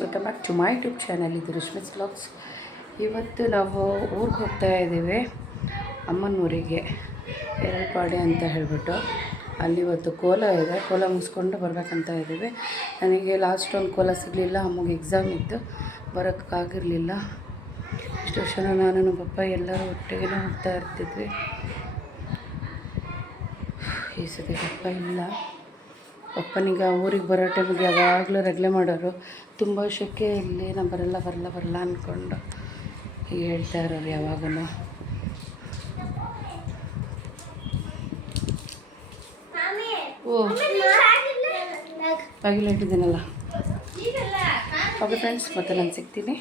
Welcome back to my YouTube channel. ಇದು Rashmi's vlogs. ಇವತ್ತು ನಾವು ಊರಿಗೆ ಹೋಗ್ತಾ ಇದ್ದೀವಿ, ಅಮ್ಮನೂರಿಗೆ ಎರಳ್ಪಾಡಿ ಅಂತ ಹೇಳಿಬಿಟ್ಟು. ಅಲ್ಲಿ ಇವತ್ತು ಕೋಲ ಇದೆ, ಕೋಲ ಮುಗಿಸ್ಕೊಂಡು ಬರಬೇಕಂತ ಇದ್ದೀವಿ. ನನಗೆ ಲಾಸ್ಟ್ ಒಂದು ಕೋಲ ಸಿಗಲಿಲ್ಲ, ಅಮ್ಮಗೆ ಎಕ್ಸಾಮ್ ಇತ್ತು, ಬರೋಕ್ಕಾಗಿರಲಿಲ್ಲ. ಇಷ್ಟು ವರ್ಷ ನಾನು ನಮ್ಮ ಪಪ್ಪ ಎಲ್ಲರೂ ಒಟ್ಟಿಗೆ ಹೋಗ್ತಾ ಇರ್ತಿದ್ವಿ. ಈ ಸತಿ ಪಪ್ಪ ಇಲ್ಲ. ಪಪ್ಪನಿಗೆ ಊರಿಗೆ ಬರೋ ಟೈಮಿಗೆ ಯಾವಾಗಲೂ ರಗಳೆ ಮಾಡೋರು, ತುಂಬ ಶೆಕೆ ಇಲ್ಲಿ, ನಾನು ಬರಲ್ಲ ಅಂದ್ಕೊಂಡು ಹೇಳ್ತಾ ಇರೋರು ಯಾವಾಗಲೂ. ಓ ಬಾಗಿಲು ಇಟ್ಟಿದ್ದೀನಲ್ಲ. ಓಕೆ ಫ್ರೆಂಡ್ಸ್, ಮತ್ತೆ ನಾನು ಸಿಗ್ತೀನಿ,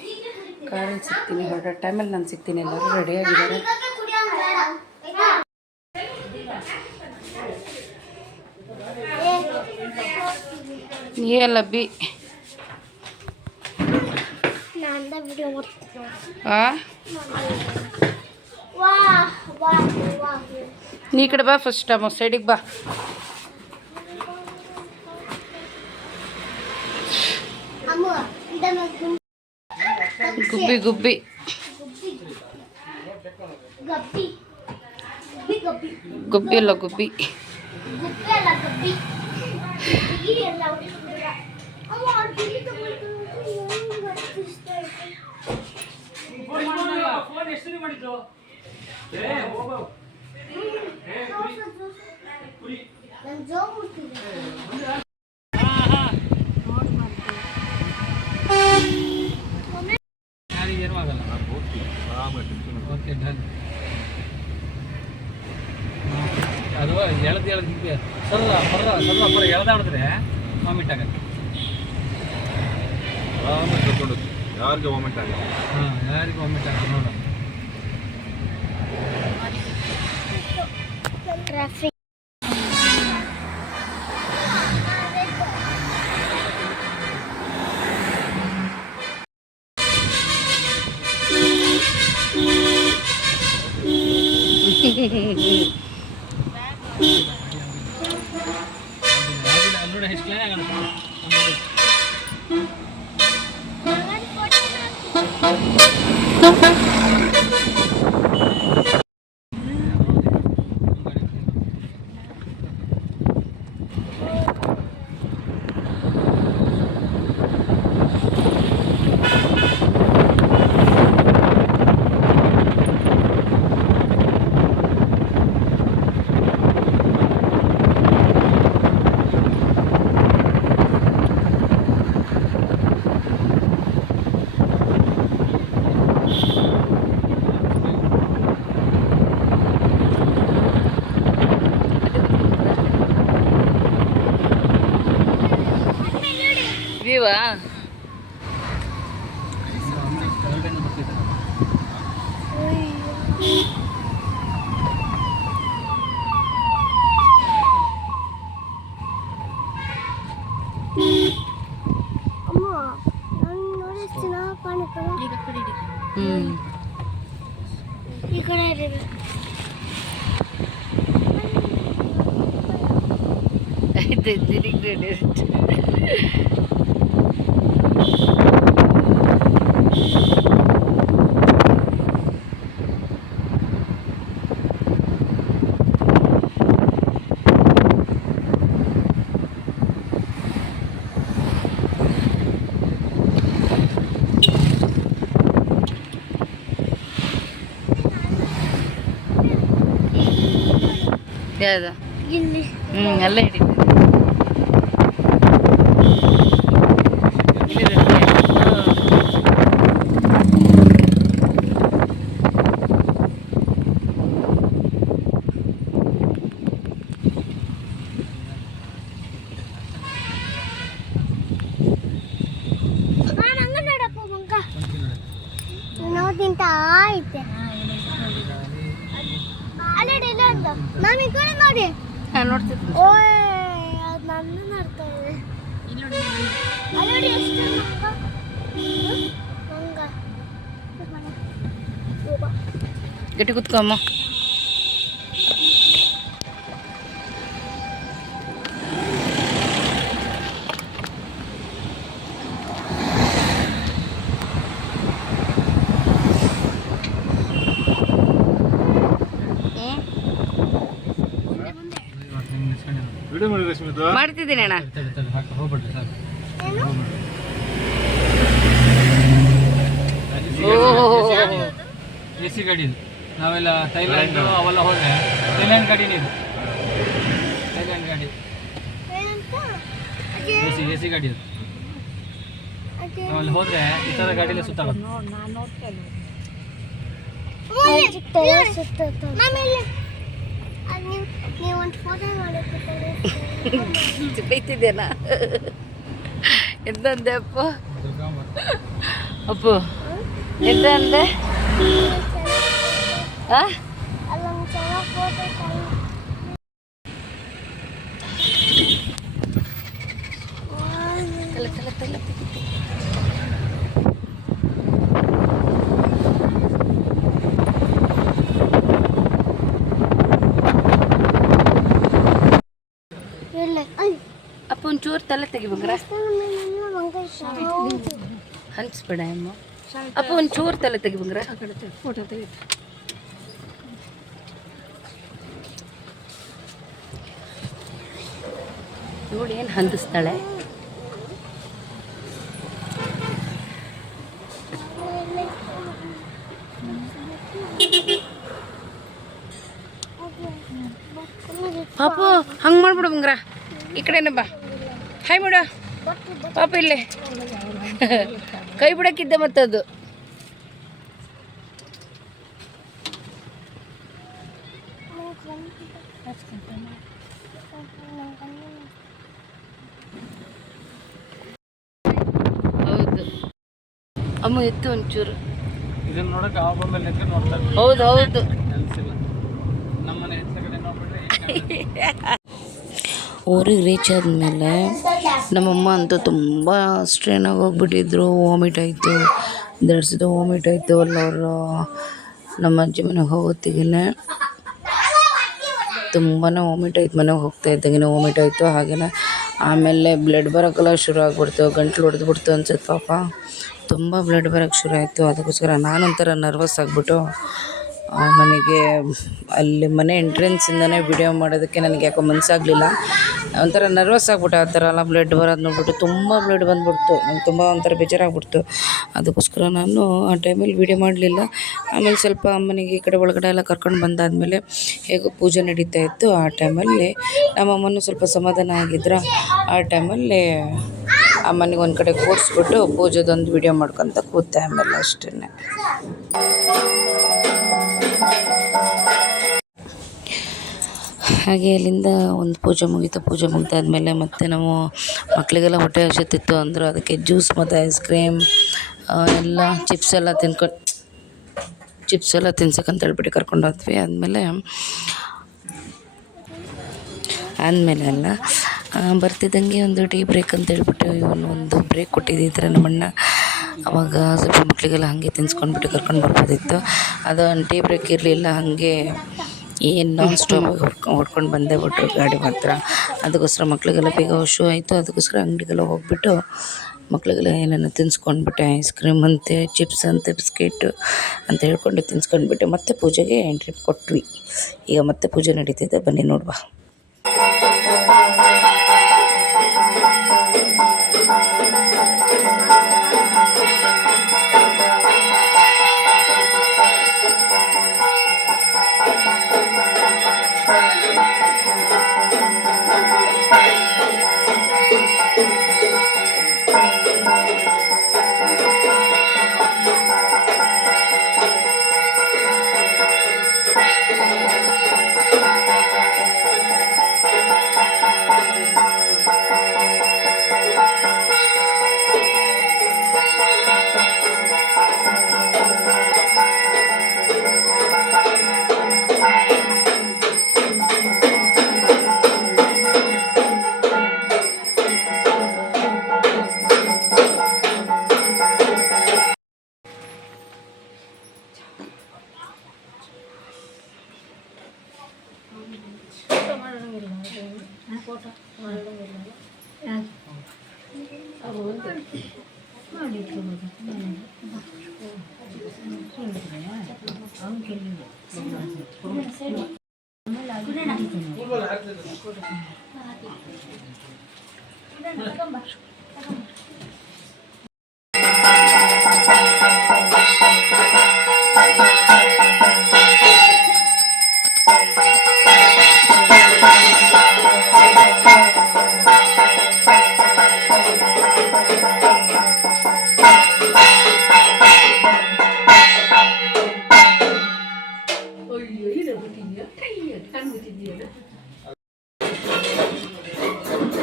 ಕಾರಲ್ಲಿ ಸಿಗ್ತೀನಿ, ಹೊರಡೋ ಟೈಮಲ್ಲಿ ನಾನು ಸಿಗ್ತೀನಿ. ಎಲ್ಲರೂ ರೆಡಿಯಾಗಿದ್ದಾರೆ. ಏಲಬ್ಬಿ ನೀ ಕಡೆ ಬಾ, ಫಸ್ಟ್ ಸೈಡಿಗೆ ಬಾ. ಗುಬ್ಬಿ ಗುಬ್ಬಿ ಗುಬ್ಬಿ ಅಲ್ಲ ಗುಬ್ಬಿ. ಅದು ಎಳ್ದು ಎಳ್ದಾಡಿದ್ರೆ ವಾಮಿಟ್ ಆಗತ್ತೆ. ಯಾರಿಗೆ ವಾಮಿಟ್ ಆಗಲ್ಲ? ಯಾರಿಗೆ ವಾಮಿಟ್ ಆಗಲ್ಲ ನೋಡ. ಟ್ರಾಫಿಕ್ ಅಲ್ಲೋಡ ಎಷ್ಟು ಕ್ಲೀನ್ ಆಗಲ್ಲ. ವ್ಯೂವಾ ಈ ಕಡೆ ಯಾವುದು? ಇಲ್ಲಿ ಅಲ್ಲೇ ಹಿಡಿತೀನಿ. ತಿಂತ ಐತೆ ಅಲ್ಲಡಿ ಇಲ್ಲ ಅಂತ ನಾನು ಈ ಕಡೆ ನೋಡಿ ನೋಡ್ತಿದ್ದೆ. ಓಯ್ ಅದು ನನ್ನ ನೋಡ್ತಾ ಇದೆ. ಅಲ್ಲಡಿ ಎಷ್ಟು ಗಟ್ಟಿ ಕುತ್ಕೊಮ್ಮ. ವಿಡಿಯೋ ಮಾಡಿ ರಶ್ಮಿತು. ಮಾಡ್ತಿದ್ದೀನಿ ಅಣ್ಣ. ಹೋಗ್ಬಿಡ್ರಿ ಸರ್. ಎ ಸಿ ಗಾಡಿ ಇದು. ನಾವೆಲ್ಲ ಥೈಲ್ಯಾಂಡ್ ಅವೆಲ್ಲ ಹೋದ್ರೆ ಥೈಲ್ಯಾಂಡ್ ಗಾಡಿನೇ ಇದು. ಥೈಲ್ಯಾಂಡ್ ಗಾಡಿ ಎ ಸಿ ಗಾಡಿ ಇದು. ನಾವೆಲ್ಲ ಹೋದ್ರೆ ಈ ಥರ ಗಾಡಿಯಲ್ಲೇ ಸುತ್ತಾಗೋದು. ಬೈತಿದ್ದೇನಾ? ಎಂತಂದೆ ಅಪ್ಪ? ಅಪ್ಪು ಎಂತ ಅಂದೆ? ಅಪ್ಪ ಒಂಚೂರು ತಲೆ ತೆಗಿ ಬಂಗ್ರ. ಹಂಚ್ಬೇಡ ಅಮ್ಮ. ಅಪ್ಪ ಒಂಚೂರು ತಲೆ ತೆಗಿ ಬಂಗ್ರ. ಫೋಟೋ ತೆಗಿ. ನೋಡಿ ಏನು ಹಂದಿಸ್ತಾಳೆ. ಪಾಪು ಹಂಗೆ ಮಾಡ್ಬಿಡು ಬಂಗ್ರ. ಈ ಕಡೆನೇ ಬಾ. ಹಾಯ್ ಬಿಡು ಪಾಪ. ಇಲ್ಲೇ ಕೈ ಬಿಡಕ್ಕಿದ್ದೆ ಮತ್ತದು. ಹೌದು ಅಮ್ಮ ಎತ್ತು ಒಂಚೂರು. ಇದನ್ನ ನೋಡಕ್ಕೆ ಆ ಬಂದಲ್ಲಿ ನಿಂತ್ಕೊಂಡು ನೋಡ್ತಾರೆ. ಹೌದು ಹೌದು. ನಮ್ಮನೆ ಹೆಚ್ಚು ಕಡೆ ನೋಡ್ಬಿಟ್ರೆ ಊರಿಗೆ ರೀಚ್ ಆದಮೇಲೆ ನಮ್ಮಮ್ಮ ಅಂತೂ ತುಂಬ ಸ್ಟ್ರೈನಾಗಿ ಹೋಗ್ಬಿಟ್ಟಿದ್ರು. ವಾಮಿಟ್ ಆಯಿತು, ದರ್ಸಿದ ವಾಮಿಟ್ ಆಯಿತು. ಅಲ್ಲವರು ನಮ್ಮ ಅಜ್ಜಿ ಮನೆಗೆ ಹೋಗೋತ್ತಿಗೆ ತುಂಬಾ ವಾಮಿಟ್ ಆಯ್ತು. ಮನೆಗೆ ಹೋಗ್ತಾ ಇದ್ದಾಗಿನ ವಾಮಿಟ್ ಆಯಿತು. ಹಾಗೆಯೇ ಆಮೇಲೆ ಬ್ಲಡ್ ಬರೋಕ್ಕೆಲ್ಲ ಶುರು ಆಗ್ಬಿಡ್ತು. ಗಂಟ್ಲು ಹೊಡೆದ್ಬಿಡ್ತು ಅನ್ಸುತ್ತೆ ಪಾಪ. ತುಂಬ ಬ್ಲಡ್ ಬರೋಕ್ಕೆ ಶುರು ಆಯಿತು. ಅದಕ್ಕೋಸ್ಕರ ನಾನೊಂಥರ ನರ್ವಸ್ ಆಗಿಬಿಟ್ಟು ನನಗೆ ಅಲ್ಲಿ ಮನೆ ಎಂಟ್ರೆನ್ಸಿಂದನೇ ವಿಡಿಯೋ ಮಾಡೋದಕ್ಕೆ ನನಗೆ ಯಾಕೋ ಮನಸ್ಸಾಗಲಿಲ್ಲ. ಒಂಥರ ನರ್ವಸ್ ಆಗ್ಬಿಟ್ಟು ಆ ಥರ ಎಲ್ಲ ಬ್ಲಡ್ ಬರೋದು ನೋಡ್ಬಿಟ್ಟು ತುಂಬ ಬ್ಲಡ್ ಬಂದುಬಿಡ್ತು. ನಂಗೆ ತುಂಬ ಒಂಥರ ಬೇಜಾರಾಗ್ಬಿಡ್ತು. ಅದಕ್ಕೋಸ್ಕರ ನಾನು ಆ ಟೈಮಲ್ಲಿ ವಿಡಿಯೋ ಮಾಡಲಿಲ್ಲ. ಆಮೇಲೆ ಸ್ವಲ್ಪ ಅಮ್ಮನಿಗೆ ಈ ಕಡೆ ಒಳಗಡೆ ಎಲ್ಲ ಕರ್ಕೊಂಡು ಬಂದಾದಮೇಲೆ ಹೇಗೋ ಪೂಜೆ ನಡೀತಾ ಇತ್ತು. ಆ ಟೈಮಲ್ಲಿ ನಮ್ಮಮ್ಮನೂ ಸ್ವಲ್ಪ ಸಮಾಧಾನ ಆಗಿದ್ರು. ಆ ಟೈಮಲ್ಲಿ ಅಮ್ಮನಿಗೆ ಒಂದು ಕಡೆ ಕೂರಿಸ್ಬಿಟ್ಟು ಪೂಜೆದೊಂದು ವಿಡಿಯೋ ಮಾಡ್ಕೊತ ಕೂತೆ. ಆಮೇಲೆ ಅಷ್ಟೇ. ಹಾಗೆ ಅಲ್ಲಿಂದ ಒಂದು ಪೂಜೆ ಮುಗೀತು. ಪೂಜೆ ಮುಗಿದಾದ್ಮೇಲೆ ಮತ್ತೆ ನಾವು ಮಕ್ಕಳಿಗೆಲ್ಲ ಹೊಟ್ಟೆ ಹಸಿತಿತ್ತು ಅಂದರು. ಅದಕ್ಕೆ ಜ್ಯೂಸ್ ಮತ್ತು ಐಸ್ ಕ್ರೀಮ್ ಎಲ್ಲ ಚಿಪ್ಸ್ ಎಲ್ಲ ತಿನ್ಸಕ್ಕಂತ ಹೇಳ್ಬಿಟ್ಟು ಕರ್ಕೊಂಡು ಹೋದ್ವಿ. ಆದಮೇಲೆ ಅಲ್ಲ ಬರ್ತಿದ್ದಂಗೆ ಒಂದು ಟೀ ಬ್ರೇಕ್ ಅಂತ ಹೇಳ್ಬಿಟ್ಟು ಒಂದು ಬ್ರೇಕ್ ಕೊಟ್ಟಿದ್ದಿದ್ರೆ ನಮ್ಮಣ್ಣ. ಅವಾಗ ಸ್ವಲ್ಪ ಮಕ್ಕಳಿಗೆಲ್ಲ ಹಾಗೆ ತಿನ್ಸ್ಕೊಂಡ್ಬಿಟ್ಟು ಕರ್ಕೊಂಡು ಬರ್ಬೋದಿತ್ತು. ಅದು ಒಂದು ಟೀ ಬ್ರೇಕ್ ಇರಲಿಲ್ಲ. ಹಾಗೆ ಏನು ನಾನ್ ಸ್ಟಾಪಾಗಿ ಹೊಡ್ಕೊಂಡು ಬಂದೇ ಬಿಟ್ರು ಗಾಡಿ ಮಾತ್ರ. ಅದಕ್ಕೋಸ್ಕರ ಮಕ್ಕಳಿಗೆಲ್ಲ ಬೇಗ ಹುಷು ಆಯಿತು. ಅದಕ್ಕೋಸ್ಕರ ಅಂಗಡಿಗೆಲ್ಲ ಹೋಗ್ಬಿಟ್ಟು ಮಕ್ಕಳಿಗೆಲ್ಲ ಏನೇನೋ ತಿನ್ಸ್ಕೊಂಡ್ಬಿಟ್ಟೆ. ಐಸ್ ಕ್ರೀಮ್ ಅಂತೆ, ಚಿಪ್ಸ್ ಅಂತೆ, ಬಿಸ್ಕೆಟು ಅಂತ ಹೇಳ್ಕೊಂಡು ತಿನ್ಸ್ಕೊಂಡ್ಬಿಟ್ಟು ಮತ್ತೆ ಪೂಜೆಗೆ ಎಂಟ್ರಿ ಕೊಟ್ವಿ. ಈಗ ಮತ್ತೆ ಪೂಜೆ ನಡೀತಿದೆ, ಬನ್ನಿ ನೋಡುವ.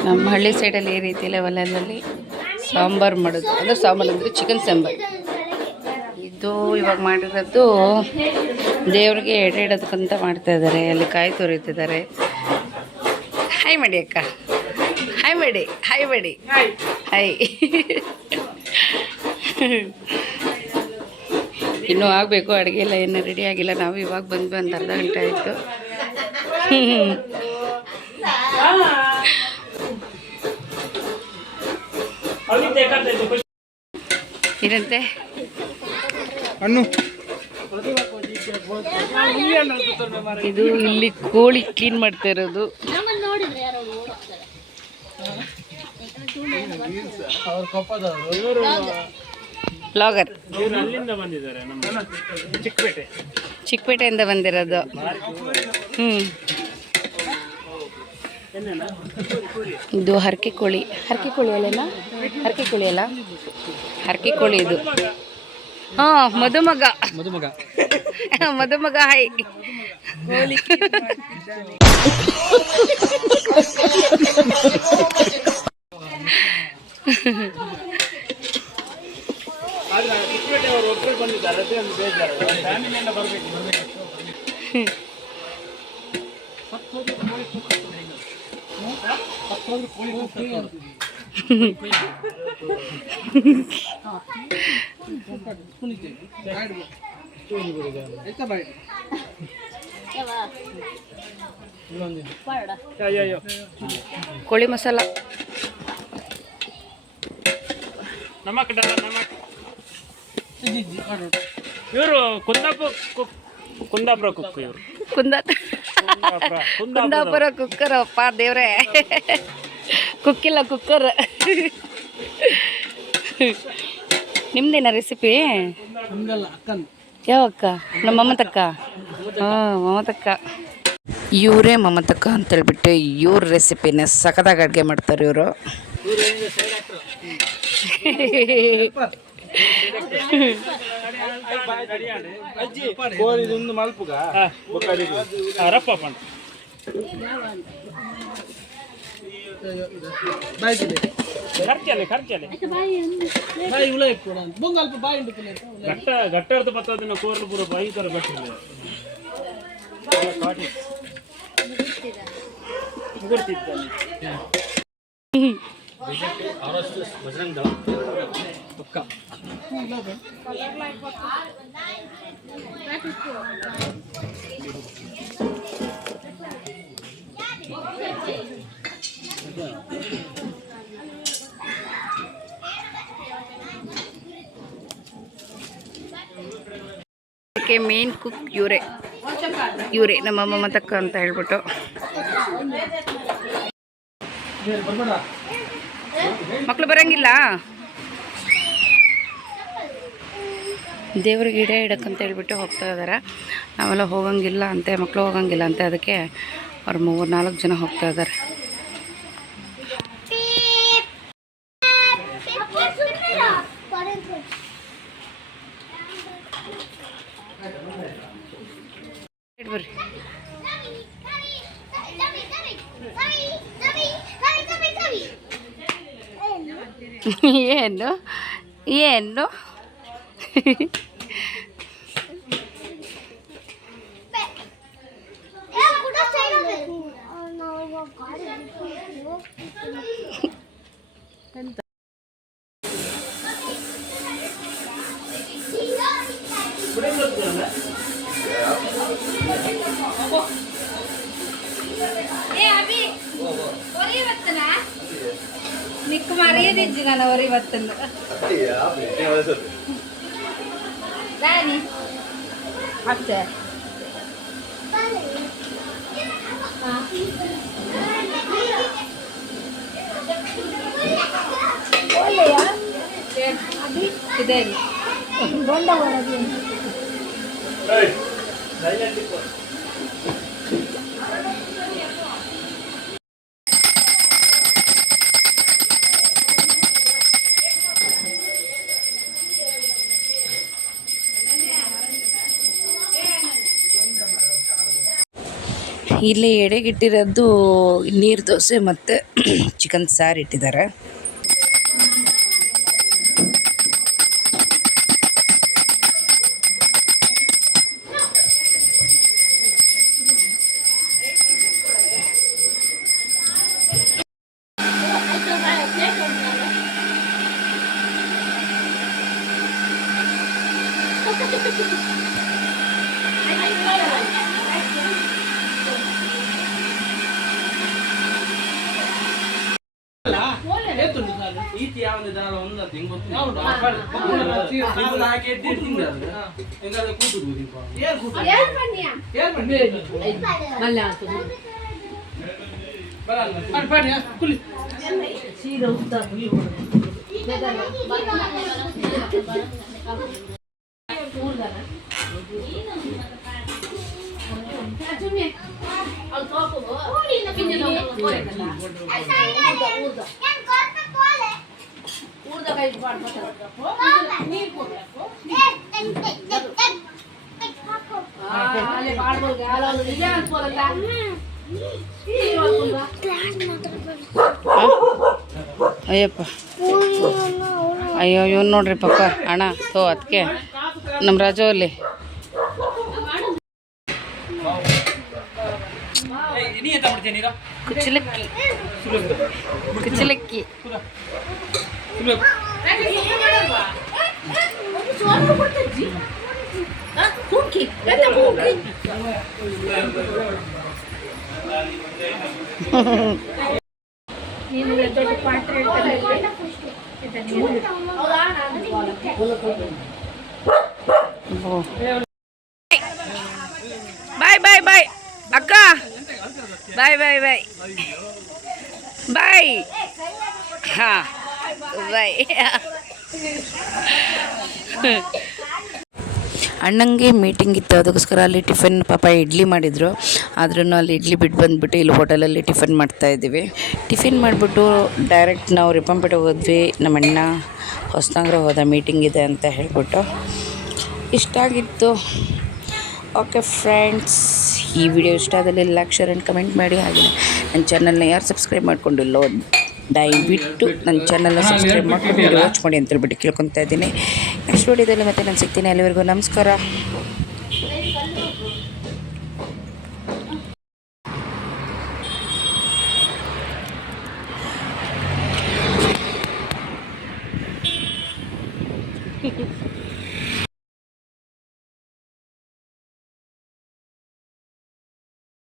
ನಮ್ಮ ಹಳ್ಳಿ ಸೈಡಲ್ಲಿ ಈ ರೀತಿ ಲೆವೆಲಲ್ಲಿ ಸಾಂಬಾರು ಮಾಡೋದು, ಅಂದರೆ ಸಾಂಬಾರು ಅಂದರೆ ಚಿಕನ್ ಸಾಂಬಾರು. ಇದು ಇವಾಗ ಮಾಡಿರೋದು ದೇವ್ರಿಗೆ ಎಡೆ ಇಡೋದಕ್ಕಂತ ಮಾಡ್ತಾಯಿದ್ದಾರೆ. ಅಲ್ಲಿ ಕಾಯಿ ತುರಿತಿದ್ದಾರೆ. ಹಾಯ್ ಮಾಡಿ ಅಕ್ಕ, ಹಾಯ್ ಮಾಡಿ, ಹಾಯ್ ಮಾಡಿ, ಹಾಯ್. ಇನ್ನೂ ಆಗಬೇಕು, ಅಡುಗೆ ಎಲ್ಲ ಏನೂ ರೆಡಿ ಆಗಿಲ್ಲ. ನಾವು ಇವಾಗ ಬಂದ್ವಿ, ಒಂದು ಅರ್ಧ ಗಂಟೆ ಆಯಿತು. ಏನಂತೆ ಇದು ಇಲ್ಲಿ ಕೋಳಿ ಕ್ಲೀನ್ ಮಾಡ್ತಾ ಇರೋದು. ಬ್ಲಾಗರ್ ಚಿಕ್ಕಪೇಟೆಯಿಂದ ಬಂದಿರೋದು. ಇದು ಹರಕೆ ಕೋಳಿ ಅಲ್ಲೇನಾ? ಹರಕೆ ಕೋಳಿ ಅಲ್ಲ, ಹರಕೆ ಕೋಳಿ ಇದು. ಹಾಂ, ಮದುಮಗ ಮದುಮಗ. ಹಾಯ್. ಕೋಳಿ ಮಸಾಲ, ಇವರು ಕುಂದಾಪುರ ಕುಕ್. ಇವರು ಕುಂದಾಪುರ ಕುಕ್ಕರ್. ಅಪ್ಪ ದೇವ್ರೆ, ಕುಕ್ಕಿಲ್ಲ, ಕುಕ್ಕರ್. ನಿಮ್ದೇನ ರೆಸಿಪಿ? ಯಾವ ಅಕ್ಕ? ನಮ್ಮ ಮಮತಕ್ಕ. ಹಾಂ, ಮಮತಕ್ಕ. ಇವರೇ ಮಮತಕ್ಕ ಅಂತೇಳ್ಬಿಟ್ಟು ಇವ್ರ ರೆಸಿಪಿನ ಸಖತ್ತಾಗಿ ಅಡುಗೆ ಮಾಡ್ತಾರೆ ಇವರು. ಗಟ್ಟಾರ್ಥ ಬರ್ತದಿನ ಕೋರ್ಲು ಪೂರ ಈ ಥರ ಬರ್ತದೆ. ಮೇನ್ ಕುಕ್ ಇವರೇ ನಮ್ಮ ಮಮತಕ್ಕ ಅಂತ ಹೇಳ್ಬಿಟ್ಟು. ಮಕ್ಕಳು ಬರಂಗಿಲ್ಲ, ದೇವ್ರಿಗೆ ಗಿಡ ಇಡಕ್ಕಂತ ಹೇಳ್ಬಿಟ್ಟು ಹೋಗ್ತಾ ಇದ್ದಾರೆ. ನಾವೆಲ್ಲ ಹೋಗಂಗಿಲ್ಲ ಅಂತೆ, ಮಕ್ಕಳು ಹೋಗಂಗಿಲ್ಲ ಅಂತೆ. ಅದಕ್ಕೆ ಅವ್ರು 3-4 ಜನ ಹೋಗ್ತಾ ಇದ್ದಾರೆ. ಬರ್ರಿ. ಏನು ಏನು ನಿಕ್ಕು ಮರೆಯದಿಜ್ಜಿ ನಾನು ಅವರು ಇವತ್ತನ್ನು ರಾಣಿ ಅಷ್ಟೇ ಇದೆ ಇಲ್ಲಿ ಎಡೆಗಿಟ್ಟಿರೋದು ನೀರು ದೋಸೆ ಮತ್ತು ಚಿಕನ್ ಸಾರು ಇಟ್ಟಿದ್ದಾರೆ. ಅಯ್ಯಪ್ಪ ಅಯ್ಯೋ ಇವನು ನೋಡ್ರಿ ಪಪ್ಪ ಅಣ್ಣ ತೋ ಅದಕ್ಕೆ ನಮ್ಮ ರಾಜು ಅಲ್ಲಿ ಕುಚ್ಚಲಕ್ಕಿ ಕುಚ್ಚಲಕ್ಕಿ ಬಾಯ್ ಬಾಯ್ ಬಾಯ್ ಅಕ್ಕ ಬಾಯ್ ಬಾಯ್ ಬಾಯ್ ಬಾಯ್ ಹಾಂ ಬಾಯ್. ಅಣ್ಣಂಗೆ ಮೀಟಿಂಗ್ ಇತ್ತು, ಅದಕ್ಕೋಸ್ಕರ ಅಲ್ಲಿ ಟಿಫನ್ ಪಾಪ ಇಡ್ಲಿ ಮಾಡಿದರು. ಆದ್ರೂ ಅಲ್ಲಿ ಇಡ್ಲಿ ಬಿಟ್ಟು ಬಂದುಬಿಟ್ಟು ಇಲ್ಲಿ ಹೋಟೆಲಲ್ಲಿ ಟಿಫನ್ ಮಾಡ್ತಾಯಿದ್ದೀವಿ. ಟಿಫಿನ್ ಮಾಡಿಬಿಟ್ಟು ಡೈರೆಕ್ಟ್ ನಾವು ರಿಪ್ಪನ್ಪೇಟೆ ಹೋದ್ವಿ. ನಮ್ಮ ಅಣ್ಣ ಹೊಸನಗರ ಹೋದ, ಮೀಟಿಂಗ್ ಇದೆ ಅಂತ ಹೇಳ್ಬಿಟ್ಟು. ಇಷ್ಟ ಆಗಿತ್ತು. ಓಕೆ ಫ್ರೆಂಡ್ಸ್, ಈ ವಿಡಿಯೋ ಇಷ್ಟ ಆದಲ್ಲಿ ಲೈಕ್ ಶೇರ್ ಆ್ಯಂಡ್ ಕಮೆಂಟ್ ಮಾಡಿ. ಹಾಗೆ ನನ್ನ ಚಾನಲ್ನ ಯಾರು ಸಬ್ಸ್ಕ್ರೈಬ್ ಮಾಡ್ಕೊಂಡಿಲ್ಲೋ ದಯವಿಟ್ಟು ನನ್ನ ಚಾನಲ್ನ ಸಬ್ಸ್ಕ್ರೈಬ್ ಮಾಡ್ಕೊಂಡು ವಿಡಿಯೋ ವಾಚ್ ಮಾಡಿ ಅಂತ ಹೇಳ್ಬಿಟ್ಟು ಕೇಳ್ಕೊತಾ ಇದ್ದೀನಿ. ನೆಕ್ಸ್ಟ್ ವಿಡಿಯೋದಲ್ಲಿ ಮತ್ತೆ ನಾನು ಸಿಗ್ತೀನಿ. ಅಲ್ಲಿವರೆಗೂ ನಮಸ್ಕಾರ.